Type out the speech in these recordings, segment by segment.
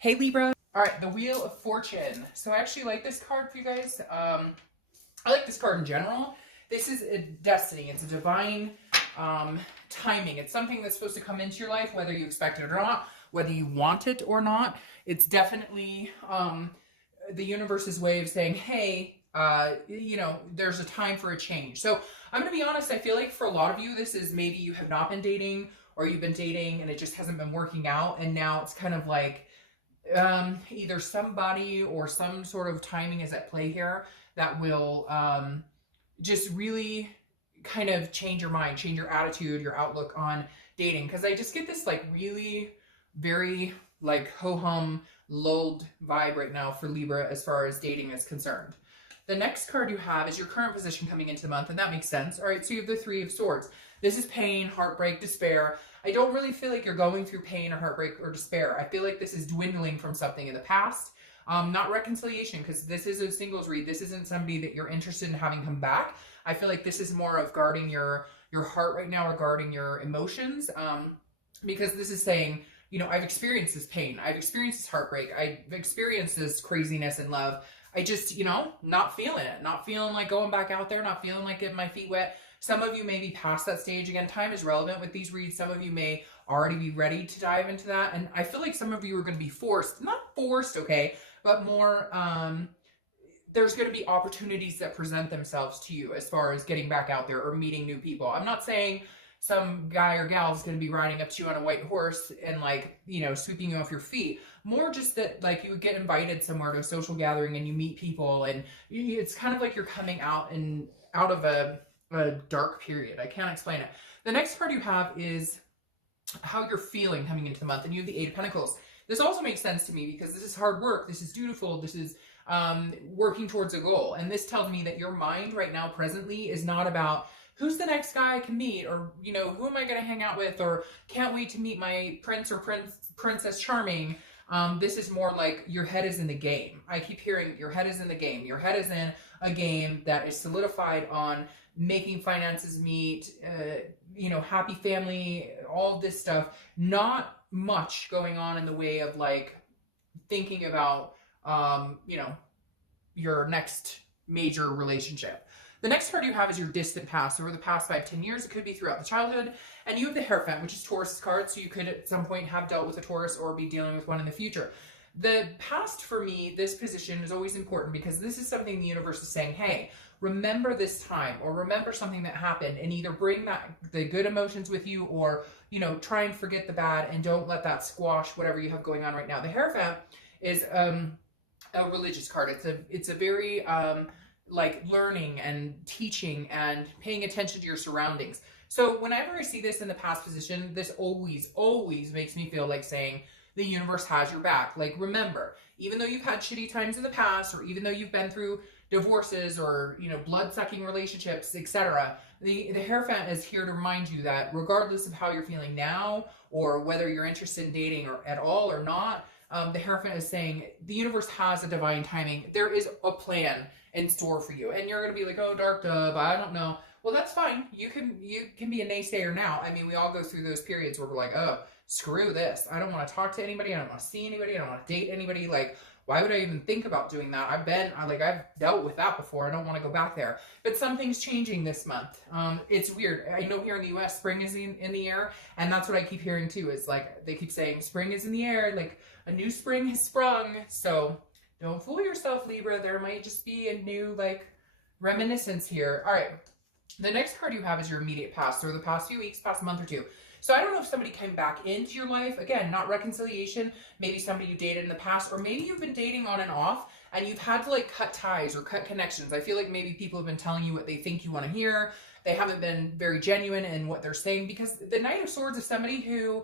Hey Libra. All right, the Wheel of Fortune. So I actually like this card for you guys. I like this card in general. This is a destiny. It's a divine timing. It's something that's supposed to come into your life, whether you expect it or not, whether you want it or not. It's definitely the universe's way of saying, hey, there's a time for a change. So I'm going to be honest. I feel like for a lot of you, this is maybe you have not been dating, or you've been dating and it just hasn't been working out. And now it's kind of like, either somebody or some sort of timing is at play here that will just really kind of change your mind, change your attitude, your outlook on dating. Because I just get this like really very like ho-hum lulled vibe right now for Libra as far as dating is concerned. The next card you have is your current position coming into the month, and that makes sense. All right, so you have the Three of Swords. This is pain, heartbreak, despair. I don't really feel like you're going through pain or heartbreak or despair. I feel like this is dwindling from something in the past. Not reconciliation, because this is a singles read. This isn't somebody that you're interested in having come back. I feel like this is more of guarding your heart right now, or guarding your emotions. Because this is saying, I've experienced this pain. I've experienced this heartbreak. I've experienced this craziness in love. I just, not feeling it. Not feeling like going back out there. Not feeling like getting my feet wet. Some of you may be past that stage. Again, time is relevant with these reads. Some of you may already be ready to dive into that. And I feel like some of you are going to be forced. Not forced, okay, but more, there's going to be opportunities that present themselves to you as far as getting back out there or meeting new people. I'm not saying some guy or gal is going to be riding up to you on a white horse and sweeping you off your feet. More just that like you would get invited somewhere to a social gathering and you meet people, and it's kind of like you're coming out of a dark period. I can't explain it. The next card you have is how you're feeling coming into the month, and you have the Eight of Pentacles. This also makes sense to me because this is hard work. This is dutiful. This is working towards a goal. And this tells me that your mind right now presently is not about who's the next guy I can meet, or, who am I going to hang out with, or can't wait to meet my prince or princess charming. This is more like your head is in the game. I keep hearing your head is in the game. Your head is in a game that is solidified on making finances meet, happy family, all this stuff. Not much going on in the way of like thinking about, your next major relationship. The next card you have is your distant past. Over the past 5-10 years, it could be throughout the childhood. And you have the Hierophant, which is Taurus card. So you could at some point have dealt with a Taurus or be dealing with one in the future. The past for me, this position is always important because this is something the universe is saying, hey, remember this time, or remember something that happened, and either bring the good emotions with you, or, try and forget the bad and don't let that squash whatever you have going on right now. The Hierophant is a religious card. It's a very like learning and teaching and paying attention to your surroundings. So whenever I see this in the past position, this always makes me feel like saying the universe has your back. Like, remember, even though you've had shitty times in the past, or even though you've been through divorces or, blood-sucking relationships, etc., the Hierophant is here to remind you that regardless of how you're feeling now, or whether you're interested in dating or at all or not, the Hierophant is saying the universe has a divine timing. There is a plan in store for you. And you're going to be like, oh, dark dove, I don't know. Well, that's fine. You can be a naysayer now. I mean, we all go through those periods where we're like, oh, screw this. I don't want to talk to anybody. I don't want to see anybody. I don't want to date anybody. Like, why would I even think about doing that? I've dealt with that before. I don't want to go back there. But something's changing this month. It's weird. I know here in the US, spring is in the air. And that's what I keep hearing too. Is like, they keep saying spring is in the air. Like, a new spring has sprung. So don't fool yourself, Libra. There might just be a new, reminiscence here. All right. The next card you have is your immediate past, or the past few weeks, past month or two. So I don't know if somebody came back into your life. Again, not reconciliation. Maybe somebody you dated in the past, or maybe you've been dating on and off, and you've had to, cut ties or cut connections. I feel like maybe people have been telling you what they think you want to hear. They haven't been very genuine in what they're saying, because the Knight of Swords is somebody who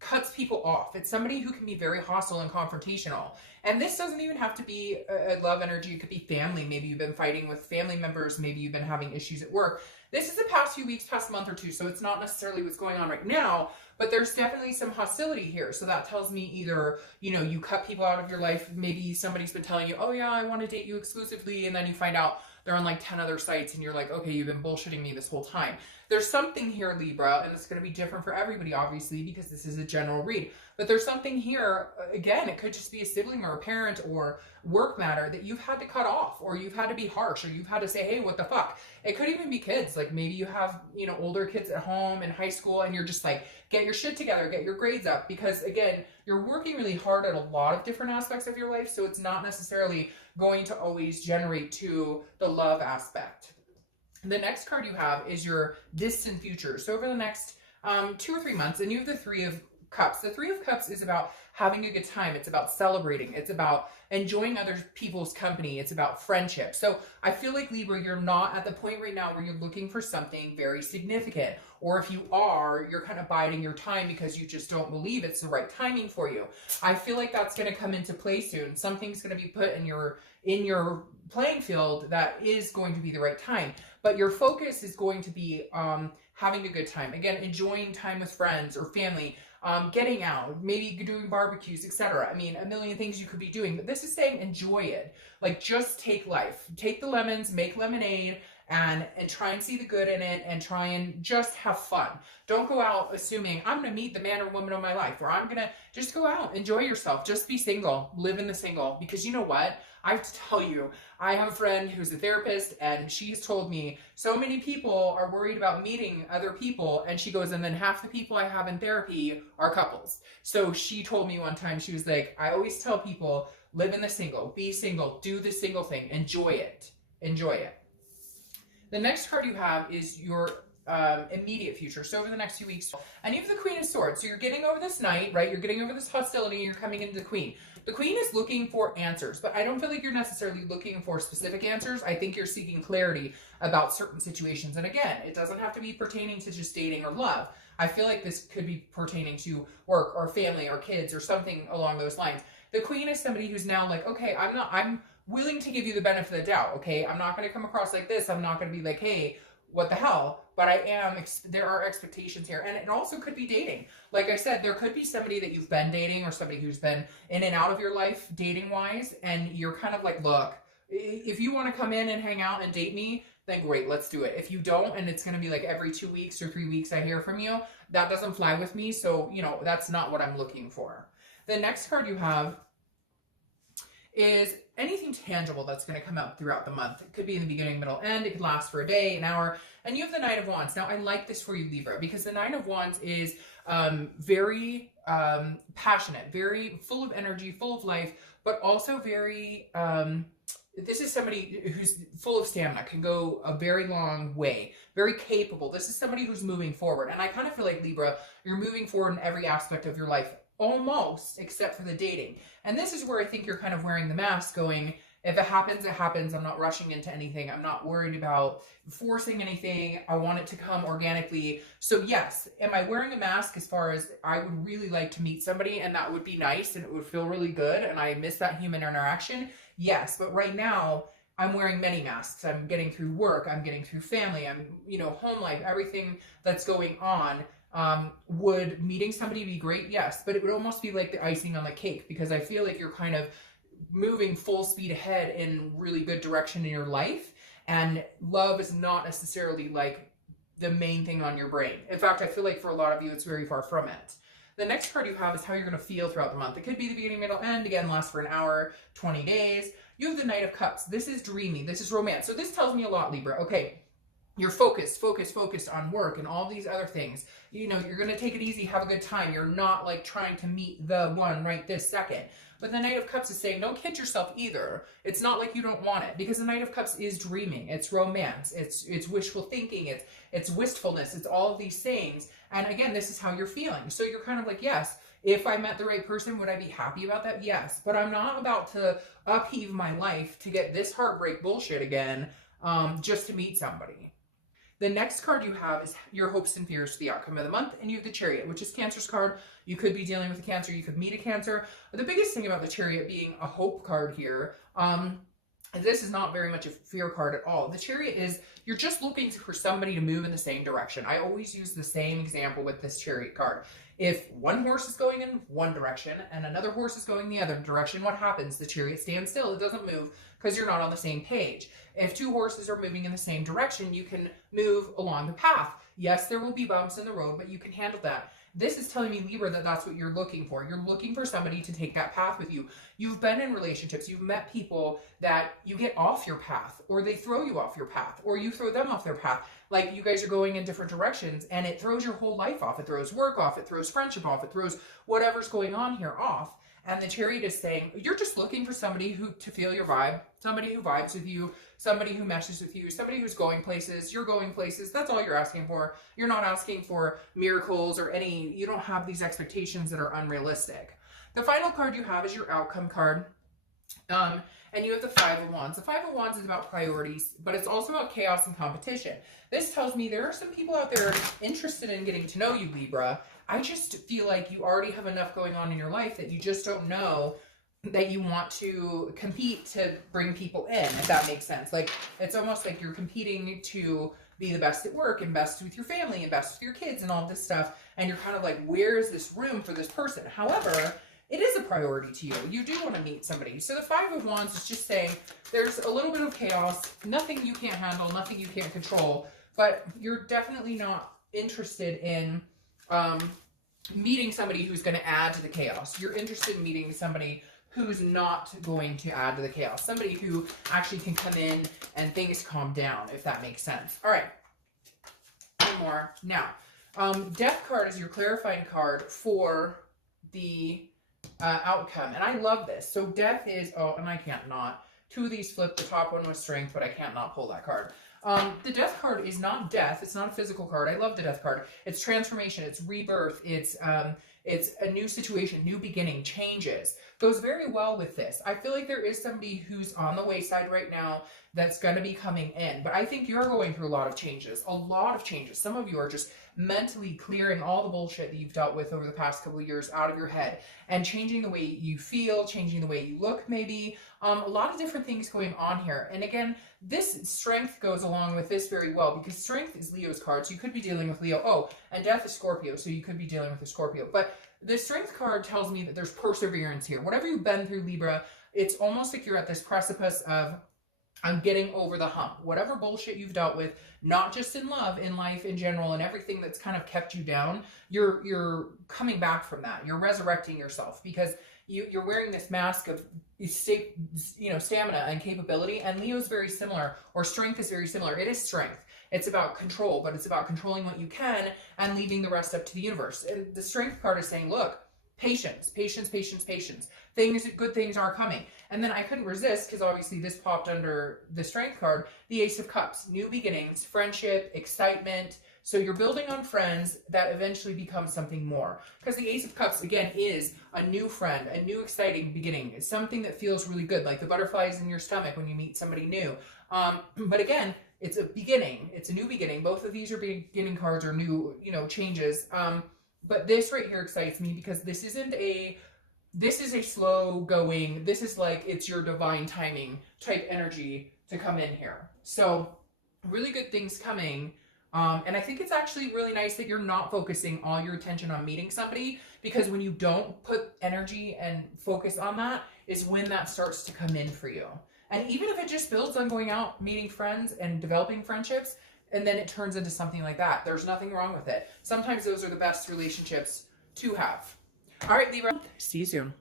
cuts people off. It's somebody who can be very hostile and confrontational. And this doesn't even have to be a love energy. It could be family. Maybe you've been fighting with family members. Maybe you've been having issues at work. This is the past few weeks, past month or two. So it's not necessarily what's going on right now, but there's definitely some hostility here. So that tells me either, you cut people out of your life. Maybe somebody's been telling you, oh yeah, I want to date you exclusively. And then you find out they're on like 10 other sites and you're like, okay, you've been bullshitting me this whole time. There's something here, Libra, and it's going to be different for everybody, obviously, because this is a general read. But there's something here, again, it could just be a sibling or a parent or work matter that you've had to cut off, or you've had to be harsh, or you've had to say, hey, what the fuck? It could even be kids. Like maybe you have, you know, older kids at home in high school and you're just like, get your shit together, get your grades up. Because again, you're working really hard at a lot of different aspects of your life. So it's not necessarily going to always generate to the love aspect. The next card you have is your distant future. So over the next 2 or 3 months, and you have the Three of Cups. The Three of Cups is about having a good time. It's about celebrating. It's about enjoying other people's company. It's about friendship. So I feel like, Libra, you're not at the point right now where you're looking for something very significant. Or if you are, you're kind of biding your time because you just don't believe it's the right timing for you. I feel like that's going to come into play soon. Something's going to be put in your playing field that is going to be the right time. But your focus is going to be having a good time. Again, enjoying time with friends or family, getting out, maybe doing barbecues, etc. I mean, a million things you could be doing. But this is saying enjoy it. Like, just take life. Take the lemons, make lemonade, and try and see the good in it, and try and just have fun. Don't go out assuming I'm going to meet the man or woman of my life, or I'm going to just go out, enjoy yourself. Just be single. Live in the single. Because you know what? I have to tell you, I have a friend who's a therapist, and she's told me so many people are worried about meeting other people, and she goes, and then half the people I have in therapy are couples. So she told me one time, she was like, I always tell people, live in the single, be single, do the single thing, enjoy it, enjoy it. The next card you have is your immediate future. So over the next few weeks, and you have the Queen of Swords. So you're getting over this night, right? You're getting over this hostility, and you're coming into the Queen. The Queen is looking for answers, but I don't feel like you're necessarily looking for specific answers. I think you're seeking clarity about certain situations. And again, it doesn't have to be pertaining to just dating or love. I feel like this could be pertaining to work or family or kids or something along those lines. The Queen is somebody who's now like, okay, I'm willing to give you the benefit of the doubt. Okay, I'm not going to come across like this. I'm not going to be like, hey, what the hell? But there are expectations here. And it also could be dating. Like I said, there could be somebody that you've been dating, or somebody who's been in and out of your life dating wise. And you're kind of like, look, if you want to come in and hang out and date me, then great, let's do it. If you don't, and it's going to be like every 2 weeks or 3 weeks I hear from you, that doesn't fly with me. So, you know, that's not what I'm looking for. The next card you have is anything tangible that's going to come out throughout the month. It could be in the beginning, middle, end. It could last for a day, an hour. And you have the Knight of Wands. Now, I like this for you, Libra, because the Knight of Wands is very passionate, very full of energy, full of life, but also very... this is somebody who's full of stamina, can go a very long way, very capable. This is somebody who's moving forward. And I kind of feel like, Libra, you're moving forward in every aspect of your life, almost, except for the dating. And this is where I think you're kind of wearing the mask, going, if it happens, it happens. I'm not rushing into anything. I'm not worried about forcing anything. I want it to come organically. So yes, am I wearing a mask as far as I would really like to meet somebody, and that would be nice and it would feel really good, and I miss that human interaction? Yes, but right now I'm wearing many masks. I'm getting through work. I'm getting through family. I'm, you know, home life, everything that's going on. Would meeting somebody be great? Yes, but it would almost be like the icing on the cake, because I feel like you're kind of moving full speed ahead in really good direction in your life, and love is not necessarily like the main thing on your brain. In fact, I feel like for a lot of you, it's very far from it. The next card you have is how you're going to feel throughout the month. It could be the beginning, middle, end. Again, lasts for an hour, 20 days. You have the Knight of Cups. This is dreamy. This is romance. So this tells me a lot, Libra. Okay, you're focused on work and all these other things. You know, you're going to take it easy, have a good time. You're not like trying to meet the one right this second. But the Knight of Cups is saying, don't kid yourself either. It's not like you don't want it, because the Knight of Cups is dreaming. It's romance. It's wishful thinking. It's wistfulness. It's all of these things. And again, this is how you're feeling. So you're kind of like, yes, if I met the right person, would I be happy about that? Yes. But I'm not about to upheave my life to get this heartbreak bullshit again, just to meet somebody. The next card you have is your hopes and fears for the outcome of the month, and you have the Chariot, which is Cancer's card. You could be dealing with a Cancer, you could meet a Cancer. But the biggest thing about the Chariot being a hope card here, this is not very much a fear card at all. The Chariot is, you're just looking for somebody to move in the same direction. I always use the same example with this Chariot card. If one horse is going in one direction and another horse is going the other direction, what happens? The chariot stands still. It doesn't move because you're not on the same page. If two horses are moving in the same direction, you can move along the path. Yes, there will be bumps in the road, but you can handle that. This is telling me, Libra, that that's what you're looking for. You're looking for somebody to take that path with you. You've been in relationships. You've met people that you get off your path, or they throw you off your path, or you throw them off their path. Like, you guys are going in different directions, and it throws your whole life off. It throws work off. It throws friendship off. It throws whatever's going on here off. And the chariot is saying, you're just looking for somebody to feel your vibe, somebody who vibes with you, somebody who meshes with you, somebody who's going places. You're going places. That's all you're asking for. You're not asking for miracles or you don't have these expectations that are unrealistic. The final card you have is your outcome card. And you have the Five of Wands. The Five of Wands is about priorities, but it's also about chaos and competition. This tells me there are some people out there interested in getting to know you, Libra. I just feel like you already have enough going on in your life that you just don't know that you want to compete to bring people in, if that makes sense. Like, it's almost like you're competing to be the best at work and best with your family and best with your kids and all this stuff. And you're kind of like, where is this room for this person? However, it is a priority to you. You do want to meet somebody. So the Five of Wands is just saying there's a little bit of chaos, nothing you can't handle, nothing you can't control, but you're definitely not interested in meeting somebody who's going to add to the chaos. You're interested in meeting somebody who's not going to add to the chaos. Somebody who actually can come in and things calm down, if that makes sense. All right. One more. Now, Death card is your clarifying card for the outcome. And I love this. So Death is, oh, and I can't not. Two of these flip. The top one was Strength, but I can't not pull that card. The Death card is not death. It's not a physical card. I love the Death card. It's transformation. It's rebirth. It's a new situation, new beginning, changes. Goes very well with this. I feel like there is somebody who's on the wayside right now that's going to be coming in. But I think you're going through a lot of changes. A lot of changes. Some of you are just mentally clearing all the bullshit that you've dealt with over the past couple of years out of your head and changing the way you feel, changing the way you look maybe. A lot of different things going on here. And again, this Strength goes along with this very well because Strength is Leo's card. So you could be dealing with Leo. Oh, and Death is Scorpio. So you could be dealing with a Scorpio. But the Strength card tells me that there's perseverance here. Whatever you've been through, Libra, it's almost like you're at this precipice of, I'm getting over the hump. Whatever bullshit you've dealt with, not just in love, in life in general, and everything that's kind of kept you down, you're coming back from that. You're resurrecting yourself because you're wearing this mask of stamina and capability, and Leo's very similar, or Strength is very similar. It is Strength. It's about control, but it's about controlling what you can and leaving the rest up to the universe. And the Strength card is saying, look, patience, patience, patience, patience. Good things are coming. And then I couldn't resist, because obviously this popped under the Strength card, the Ace of Cups, new beginnings, friendship, excitement. So you're building on friends that eventually become something more. Because the Ace of Cups, again, is a new friend, a new exciting beginning. It's something that feels really good, like the butterflies in your stomach when you meet somebody new. But again, it's a beginning. It's a new beginning. Both of these are beginning cards or new, changes. But this right here excites me because this is a slow going, this is like it's your divine timing type energy to come in here. So really good things coming. And I think it's actually really nice that you're not focusing all your attention on meeting somebody, because when you don't put energy and focus on that is when that starts to come in for you. And even if it just builds on going out, meeting friends and developing friendships, and then it turns into something like that, there's nothing wrong with it. Sometimes those are the best relationships to have. All right, Libra, see you soon.